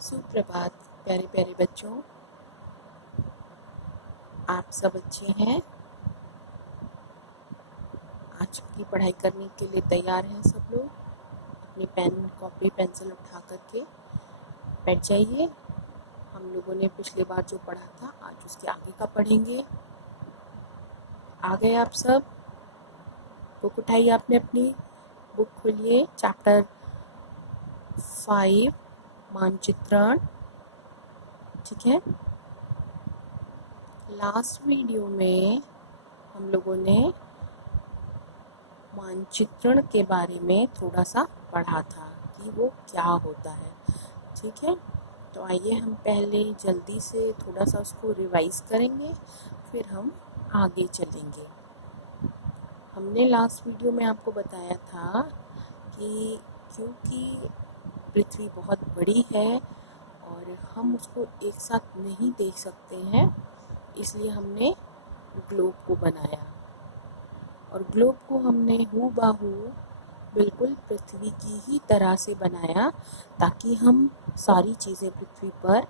सुप्रभात प्यारे प्यारे बच्चों, आप सब अच्छे हैं। आज की पढ़ाई करने के लिए तैयार हैं सब लोग। अपनी पेन कॉपी पेंसिल उठा करके बैठ जाइए। हम लोगों ने पिछली बार जो पढ़ा था आज उसके आगे का पढ़ेंगे। आ गए आप सब? बुक उठाइए, आपने अपनी बुक खोलिए। चैप्टर 5 मानचित्रण। ठीक है, लास्ट वीडियो में हम लोगों ने मानचित्रण के बारे में थोड़ा सा पढ़ा था कि वो क्या होता है। ठीक है, तो आइए हम पहले जल्दी से थोड़ा सा उसको रिवाइज करेंगे, फिर हम आगे चलेंगे। हमने लास्ट वीडियो में आपको बताया था कि क्योंकि पृथ्वी बहुत बड़ी है और हम उसको एक साथ नहीं देख सकते हैं, इसलिए हमने ग्लोब को बनाया। और ग्लोब को हमने हूबहू बिल्कुल पृथ्वी की ही तरह से बनाया, ताकि हम सारी चीज़ें पृथ्वी पर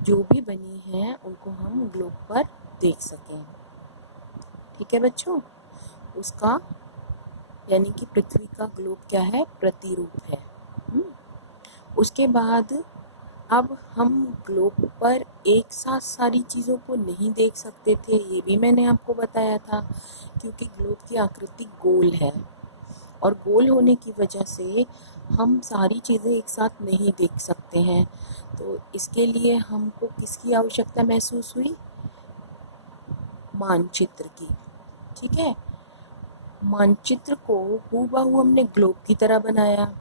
जो भी बनी हैं उनको हम ग्लोब पर देख सकें। ठीक है बच्चों, उसका यानी कि पृथ्वी का ग्लोब क्या है? प्रतिरूप है। उसके बाद अब हम ग्लोब पर एक साथ सारी चीज़ों को नहीं देख सकते थे, ये भी मैंने आपको बताया था, क्योंकि ग्लोब की आकृति गोल है और गोल होने की वजह से हम सारी चीज़ें एक साथ नहीं देख सकते हैं। तो इसके लिए हमको किसकी आवश्यकता महसूस हुई? मानचित्र की। ठीक है, मानचित्र को हूबहू हमने ग्लोब की तरह बनाया,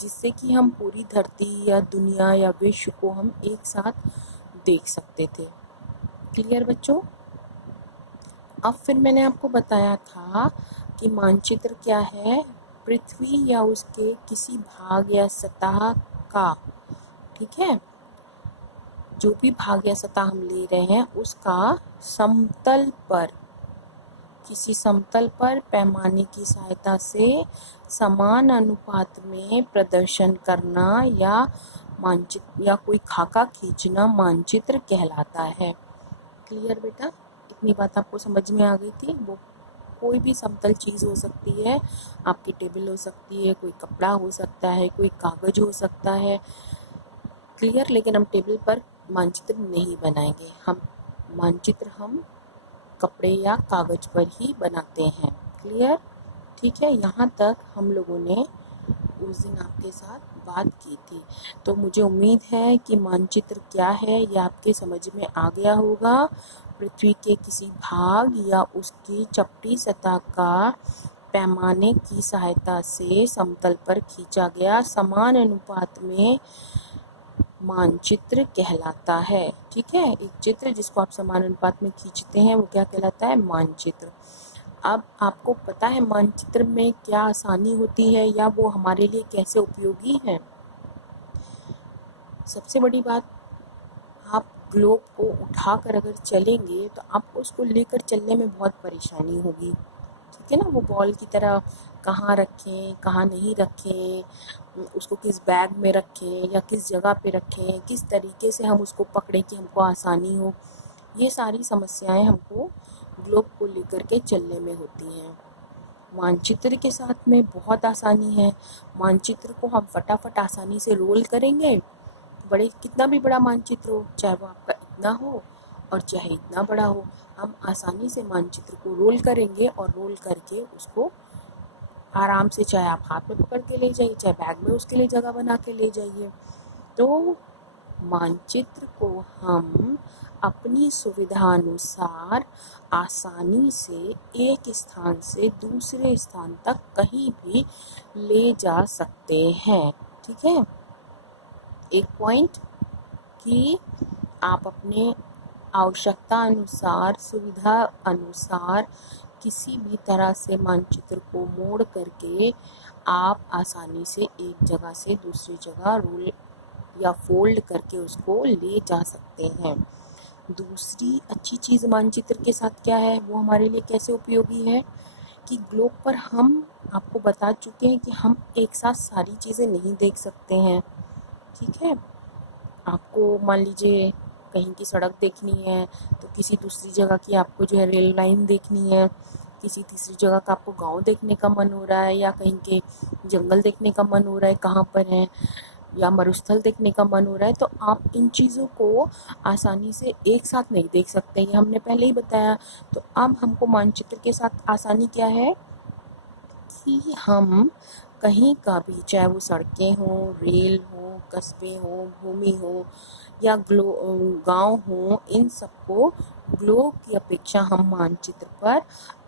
जिससे कि हम पूरी धरती या दुनिया या विश्व को हम एक साथ देख सकते थे। क्लियर बच्चों? अब फिर मैंने आपको बताया था कि मानचित्र क्या है? पृथ्वी या उसके किसी भाग या सतह का, ठीक है, जो भी भाग या सतह हम ले रहे हैं उसका समतल पर, किसी समतल पर पैमाने की सहायता से समान अनुपात में प्रदर्शन करना या मानचित्र या कोई खाका खींचना मानचित्र कहलाता है। क्लियर बेटा? इतनी बात आपको समझ में आ गई थी? वो कोई भी समतल चीज़ हो सकती है, आपकी टेबल हो सकती है, कोई कपड़ा हो सकता है, कोई कागज हो सकता है। क्लियर? लेकिन हम टेबल पर मानचित्र नहीं बनाएंगे, हम मानचित्र हम कपड़े या कागज पर ही बनाते हैं। क्लियर? ठीक है, यहाँ तक हम लोगों ने उस दिन आपके साथ बात की थी। तो मुझे उम्मीद है कि मानचित्र क्या है ये आपके समझ में आ गया होगा। पृथ्वी के किसी भाग या उसकी चपटी सतह का पैमाने की सहायता से समतल पर खींचा गया समान अनुपात में मानचित्र कहलाता है। ठीक है, एक चित्र जिसको आप समान अनुपात में खींचते हैं वो क्या कहलाता है? मानचित्र। अब आपको पता है मानचित्र में क्या आसानी होती है या वो हमारे लिए कैसे उपयोगी है? सबसे बड़ी बात, आप ग्लोब को उठाकर अगर चलेंगे तो आपको उसको लेकर चलने में बहुत परेशानी होगी। ठीक है ना, वो बॉल की तरह कहाँ रखें कहाँ नहीं रखें, उसको किस बैग में रखें या किस जगह पे रखें, किस तरीके से हम उसको पकड़ें कि हमको आसानी हो, ये सारी समस्याएं हमको ग्लोब को लेकर के चलने में होती हैं। मानचित्र के साथ में बहुत आसानी है। मानचित्र को हम फटाफट आसानी से रोल करेंगे, बड़े कितना भी बड़ा मानचित्र हो, चाहे वो आपका इतना हो और चाहे इतना बड़ा हो, हम आसानी से मानचित्र को रोल करेंगे और रोल करके उसको आराम से, चाहे आप हाथ में पकड़ के ले जाइए, चाहे बैग में उसके लिए जगह बना के ले जाइए। तो मानचित्र को हम अपनी सुविधा अनुसार आसानी से एक स्थान से दूसरे स्थान तक कहीं भी ले जा सकते हैं। ठीक है, एक पॉइंट कि आप अपने आवश्यकता अनुसार, सुविधा अनुसार किसी भी तरह से मानचित्र को मोड़ करके आप आसानी से एक जगह से दूसरी जगह रोल या फोल्ड करके उसको ले जा सकते हैं। दूसरी अच्छी चीज़ मानचित्र के साथ क्या है, वो हमारे लिए कैसे उपयोगी है कि ग्लोब पर हम आपको बता चुके हैं कि हम एक साथ सारी चीज़ें नहीं देख सकते हैं। ठीक है। आपको मान लीजिए कहीं की सड़क देखनी है, तो किसी दूसरी जगह की आपको जो है रेल लाइन देखनी है, किसी तीसरी जगह का आपको गांव देखने का मन हो रहा है, या कहीं के जंगल देखने का मन हो रहा है कहाँ पर है, या मरुस्थल देखने का मन हो रहा है, तो आप इन चीज़ों को आसानी से एक साथ नहीं देख सकते, ये हमने पहले ही बताया। तो अब हमको मानचित्र के साथ आसानी क्या है कि हम कहीं का भी, चाहे वो सड़कें हों, रेल हो, कस्बे हों, भूमि हो, या गांव हो, इन सबको ग्लोब की अपेक्षा हम मानचित्र पर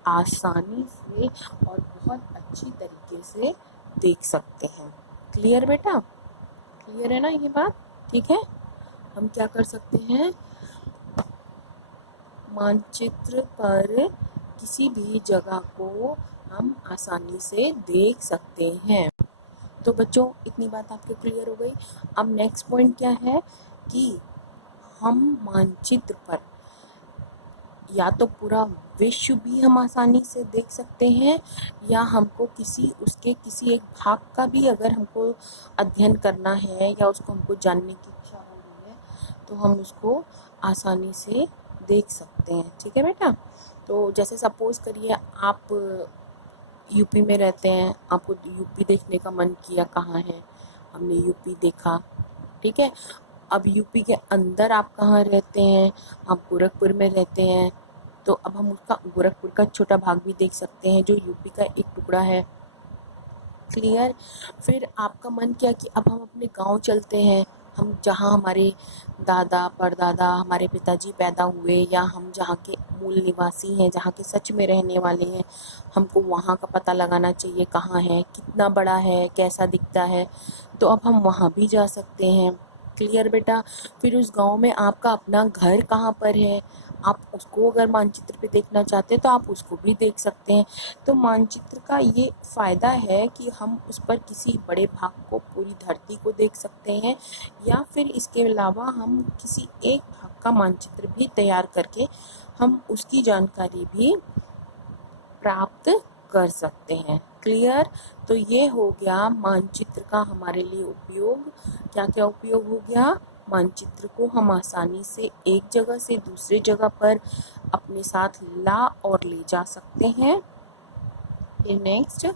आसानी से और बहुत अच्छी तरीके से देख सकते हैं। क्लियर बेटा? क्लियर है ना ये बात? ठीक है। हम क्या कर सकते हैं, मानचित्र पर किसी भी जगह को हम आसानी से देख सकते हैं। तो बच्चों इतनी बात आपको क्लियर हो गई। अब नेक्स्ट पॉइंट क्या है कि हम मानचित्र पर या तो पूरा विश्व भी हम आसानी से देख सकते हैं, या हमको किसी एक भाग का भी अगर हमको अध्ययन करना है या उसको हमको जानने की इच्छा हो रही है, तो हम उसको आसानी से देख सकते हैं। ठीक है बेटा? तो जैसे सपोज़ करिए आप यूपी में रहते हैं, आपको यूपी देखने का मन किया कहाँ है, हमने यूपी देखा। ठीक है। अब यूपी के अंदर आप कहाँ रहते हैं, आप गोरखपुर में रहते हैं, तो अब हम उसका गोरखपुर का छोटा भाग भी देख सकते हैं जो यूपी का एक टुकड़ा है। क्लियर? फिर आपका मन किया कि अब हम अपने गांव चलते हैं, हम जहाँ हमारे दादा परदादा हमारे पिताजी पैदा हुए, या हम जहाँ के मूल निवासी हैं, जहाँ के सच में रहने वाले हैं, हमको वहाँ का पता लगाना चाहिए कहाँ है, कितना बड़ा है, कैसा दिखता है, तो अब हम वहाँ भी जा सकते हैं। क्लियर बेटा? फिर उस गांव में आपका अपना घर कहाँ पर है, आप उसको अगर मानचित्र पे देखना चाहते हैं तो आप उसको भी देख सकते हैं। तो मानचित्र का ये फ़ायदा है कि हम उस पर किसी बड़े भाग को, पूरी धरती को देख सकते हैं, या फिर इसके अलावा हम किसी एक भाग का मानचित्र भी तैयार करके हम उसकी जानकारी भी प्राप्त कर सकते हैं। क्लियर? तो ये हो गया मानचित्र का हमारे लिए उपयोग। क्या क्या उपयोग हो गया? मानचित्र को हम आसानी से एक जगह से दूसरे जगह पर अपने साथ ला और ले जा सकते हैं। फिर नेक्स्ट,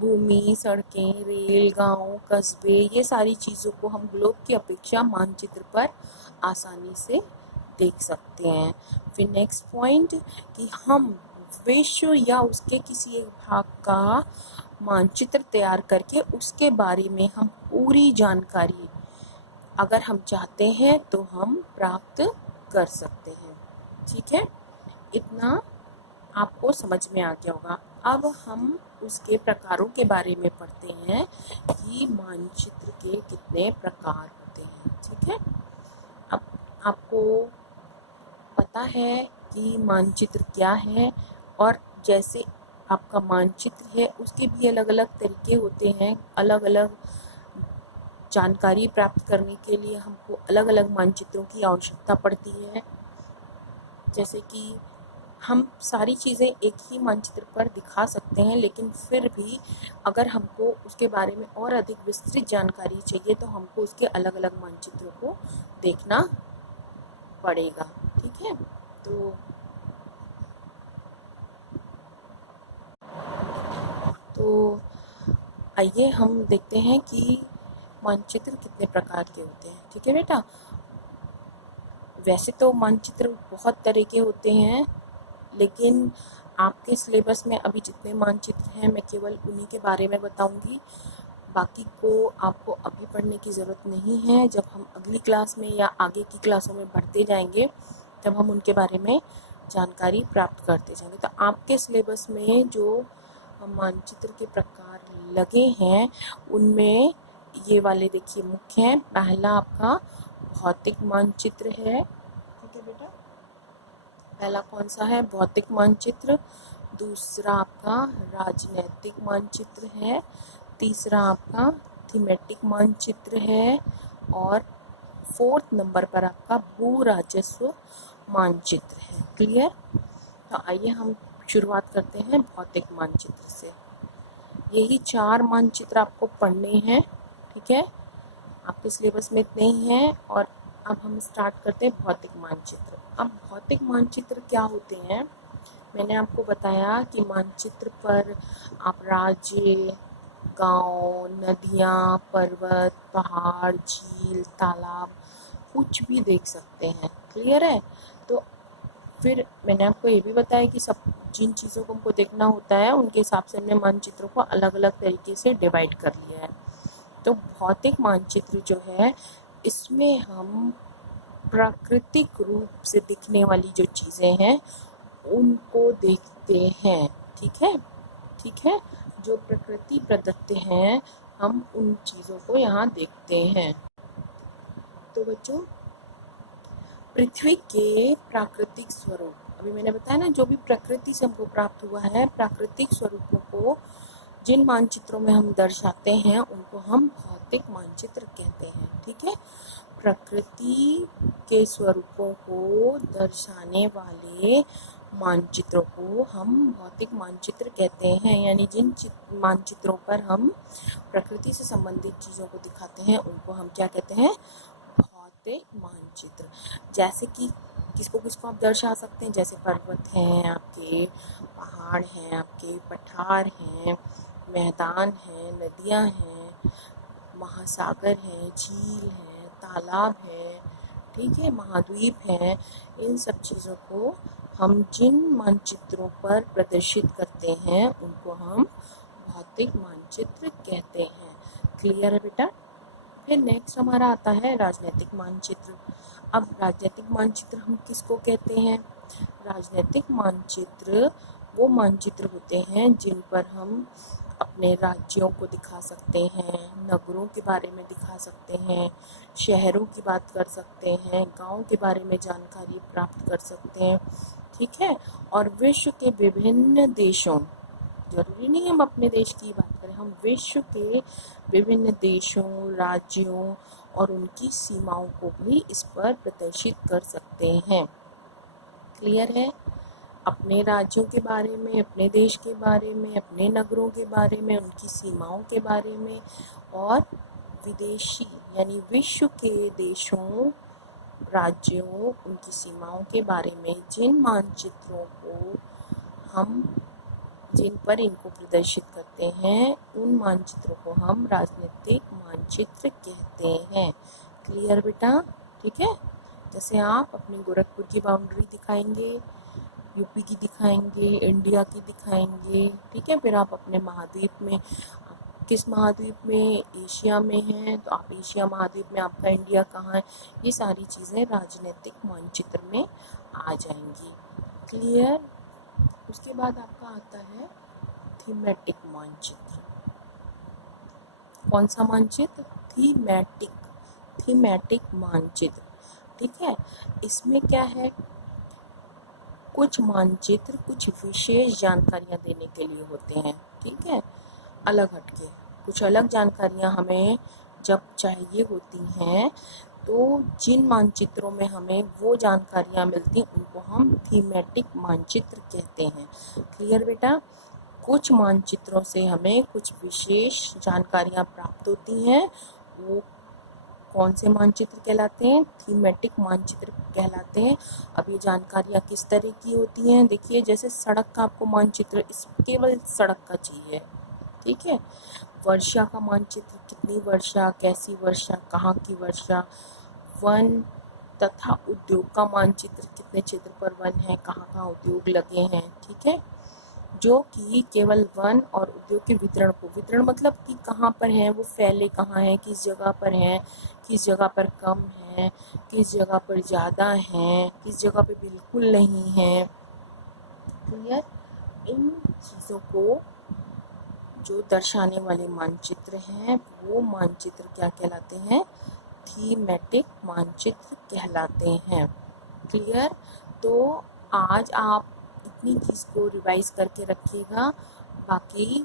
भूमि, सड़कें, रेल, गांव, कस्बे, ये सारी चीज़ों को हम ग्लोब की अपेक्षा मानचित्र पर आसानी से देख सकते हैं। फिर नेक्स्ट पॉइंट कि हम विश्व या उसके किसी एक भाग का मानचित्र तैयार करके उसके बारे में हम पूरी जानकारी अगर हम चाहते हैं तो हम प्राप्त कर सकते हैं। ठीक है? इतना आपको समझ में आ गया होगा। अब हम उसके प्रकारों के बारे में पढ़ते हैं कि मानचित्र के कितने प्रकार होते हैं। ठीक है? अब आपको पता है कि मानचित्र क्या है, और जैसे आपका मानचित्र है उसके भी अलग अलग तरीके होते हैं। अलग अलग जानकारी प्राप्त करने के लिए हमको अलग अलग मानचित्रों की आवश्यकता पड़ती है। जैसे कि हम सारी चीज़ें एक ही मानचित्र पर दिखा सकते हैं, लेकिन फिर भी अगर हमको उसके बारे में और अधिक विस्तृत जानकारी चाहिए तो हमको उसके अलग अलग मानचित्रों को देखना पड़ेगा। ठीक है? तो आइए हम देखते हैं कि मानचित्र कितने प्रकार के होते हैं। ठीक है बेटा? वैसे तो मानचित्र बहुत तरह के होते हैं, लेकिन आपके सिलेबस में अभी जितने मानचित्र हैं मैं केवल उन्हीं के बारे में बताऊंगी। बाकी को आपको अभी पढ़ने की ज़रूरत नहीं है। जब हम अगली क्लास में या आगे की क्लासों में बढ़ते जाएंगे तब हम उनके बारे में जानकारी प्राप्त करते जाएंगे। तो आपके सिलेबस में जो मानचित्र के प्रकार लगे हैं उनमें ये वाले देखिए मुख्य हैं। पहला आपका भौतिक मानचित्र है। ठीक है बेटा? पहला कौन सा है? भौतिक मानचित्र। दूसरा आपका राजनैतिक मानचित्र है। तीसरा आपका थीमेटिक मानचित्र है, और फोर्थ नंबर पर आपका भू राजस्व मानचित्र है। क्लियर? तो आइए हम शुरुआत करते हैं भौतिक मानचित्र से। यही 4 मानचित्र आपको पढ़ने हैं। ठीक है? आपके सिलेबस में इतने ही हैं। और अब हम स्टार्ट करते हैं भौतिक मानचित्र। अब भौतिक मानचित्र क्या होते हैं, मैंने आपको बताया कि मानचित्र पर आप राज्य, गांव, नदियाँ, पर्वत, पहाड़, झील, तालाब कुछ भी देख सकते हैं। क्लियर है? तो फिर मैंने आपको ये भी बताया कि सब जिन चीज़ों को हमको देखना होता है उनके हिसाब से हमने मानचित्रों को अलग अलग तरीके से डिवाइड कर लिया है। तो भौतिक मानचित्र जो है, इसमें हम प्राकृतिक रूप से दिखने वाली जो चीज़ें हैं उनको देखते हैं। ठीक है? ठीक है, जो प्रकृति प्रदत्त हैं हम उन चीज़ों को यहाँ देखते हैं। तो बच्चों, पृथ्वी के प्राकृतिक स्वरूप, अभी मैंने बताया ना, जो भी प्रकृति से हमको प्राप्त हुआ है, प्राकृतिक स्वरूपों को जिन मानचित्रों में हम दर्शाते हैं उनको हम भौतिक मानचित्र कहते हैं। ठीक है? प्रकृति के स्वरूपों को दर्शाने वाले मानचित्रों को हम भौतिक मानचित्र कहते हैं। यानी जिन मानचित्रों पर हम प्रकृति से संबंधित चीज़ों को दिखाते हैं उनको हम क्या कहते हैं? भौतिक मानचित्र। जैसे कि किसको किसको आप दर्शा सकते हैं, जैसे पर्वत हैं आपके, पहाड़ हैं आपके, पठार हैं, मैदान हैं, नदियाँ हैं, महासागर हैं, झील हैं, तालाब हैं, ठीक है, महाद्वीप हैं। इन सब चीज़ों को हम जिन मानचित्रों पर प्रदर्शित करते हैं उनको हम भौतिक मानचित्र कहते हैं। क्लियर है बेटा? फिर नेक्स्ट हमारा आता है राजनीतिक मानचित्र। अब राजनीतिक मानचित्र हम किसको कहते हैं? राजनीतिक मानचित्र वो मानचित्र होते हैं जिन पर हम अपने राज्यों को दिखा सकते हैं, नगरों के बारे में दिखा सकते हैं, शहरों की बात कर सकते हैं, गांव के बारे में जानकारी प्राप्त कर सकते हैं। ठीक है? और विश्व के विभिन्न देशों, जरूरी नहीं हम अपने देश की बात करें, हम विश्व के विभिन्न देशों, राज्यों और उनकी सीमाओं को भी इस पर प्रदर्शित कर सकते हैं। क्लियर है? अपने राज्यों के बारे में, अपने देश के बारे में, अपने नगरों के बारे में, उनकी सीमाओं के बारे में, और विदेशी यानी विश्व के देशों, राज्यों, उनकी सीमाओं के बारे में जिन मानचित्रों को हम जिन पर इनको प्रदर्शित करते हैं उन मानचित्रों को हम राजनीतिक मानचित्र कहते हैं। क्लियर बेटा? ठीक है? जैसे आप अपने गोरखपुर की बाउंड्री दिखाएंगे, यूपी की दिखाएंगे, इंडिया की दिखाएंगे। ठीक है? फिर आप अपने महाद्वीप में, किस महाद्वीप में, एशिया में हैं तो आप एशिया महाद्वीप में आपका इंडिया कहाँ है, ये सारी चीज़ें राजनीतिक मानचित्र में आ जाएंगी। क्लियर? उसके बाद आपका आता है थीमेटिक मानचित्र। कौन सा मानचित्र? थीमेटिक मानचित्र। ठीक है? इसमें क्या है, कुछ मानचित्र कुछ विशेष जानकारियां देने के लिए होते हैं। ठीक है? अलग हटके कुछ अलग जानकारियां हमें जब चाहिए होती हैं तो जिन मानचित्रों में हमें वो जानकारियां मिलती हैं उनको हम थीमेटिक मानचित्र कहते हैं। क्लियर बेटा? कुछ मानचित्रों से हमें कुछ विशेष जानकारियां प्राप्त होती हैं, वो कौन से मानचित्र कहलाते हैं? थीमेटिक मानचित्र कहलाते हैं। अब ये जानकारियाँ किस तरह की होती हैं? देखिए, जैसे सड़क का आपको मानचित्र, इस केवल सड़क का चाहिए। ठीक है? वर्षा का मानचित्र, कितनी वर्षा, कैसी वर्षा, कहाँ की वर्षा। वन तथा उद्योग का मानचित्र, कितने क्षेत्र पर वन है, कहाँ कहाँ उद्योग लगे हैं। ठीक है? जो कि केवल वन और उद्योग के वितरण को, वितरण मतलब कि कहाँ पर हैं, वो फैले कहाँ हैं, किस जगह पर हैं, किस जगह पर कम है, किस जगह पर ज़्यादा हैं, किस जगह पर बिल्कुल नहीं है। क्लियर? इन चीज़ों को जो दर्शाने वाले मानचित्र हैं वो मानचित्र क्या कहलाते हैं? थीमेटिक मानचित्र कहलाते हैं। क्लियर? तो आज आप इतनी चीज़ को रिवाइज करके रखिएगा, बाकी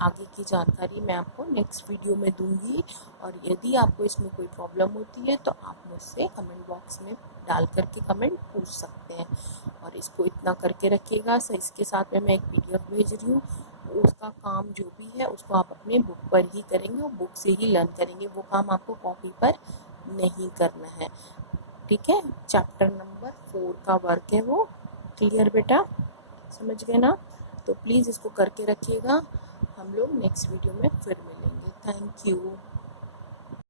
आगे की जानकारी मैं आपको नेक्स्ट वीडियो में दूंगी। और यदि आपको इसमें कोई प्रॉब्लम होती है तो आप मुझसे कमेंट बॉक्स में डाल करके कमेंट पूछ सकते हैं। और इसको इतना करके रखिएगा। इसके साथ में मैं एक PDF भेज रही हूँ, उसका काम जो भी है उसको आप अपने बुक पर ही करेंगे और बुक से ही लर्न करेंगे, वो काम आपको कॉपी पर नहीं करना है। ठीक है, चैप्टर नंबर 4 का वर्क है वो। क्लियर बेटा, समझ गए ना? तो प्लीज़ इसको करके रखिएगा। हम लोग नेक्स्ट वीडियो में फिर मिलेंगे। Thank you.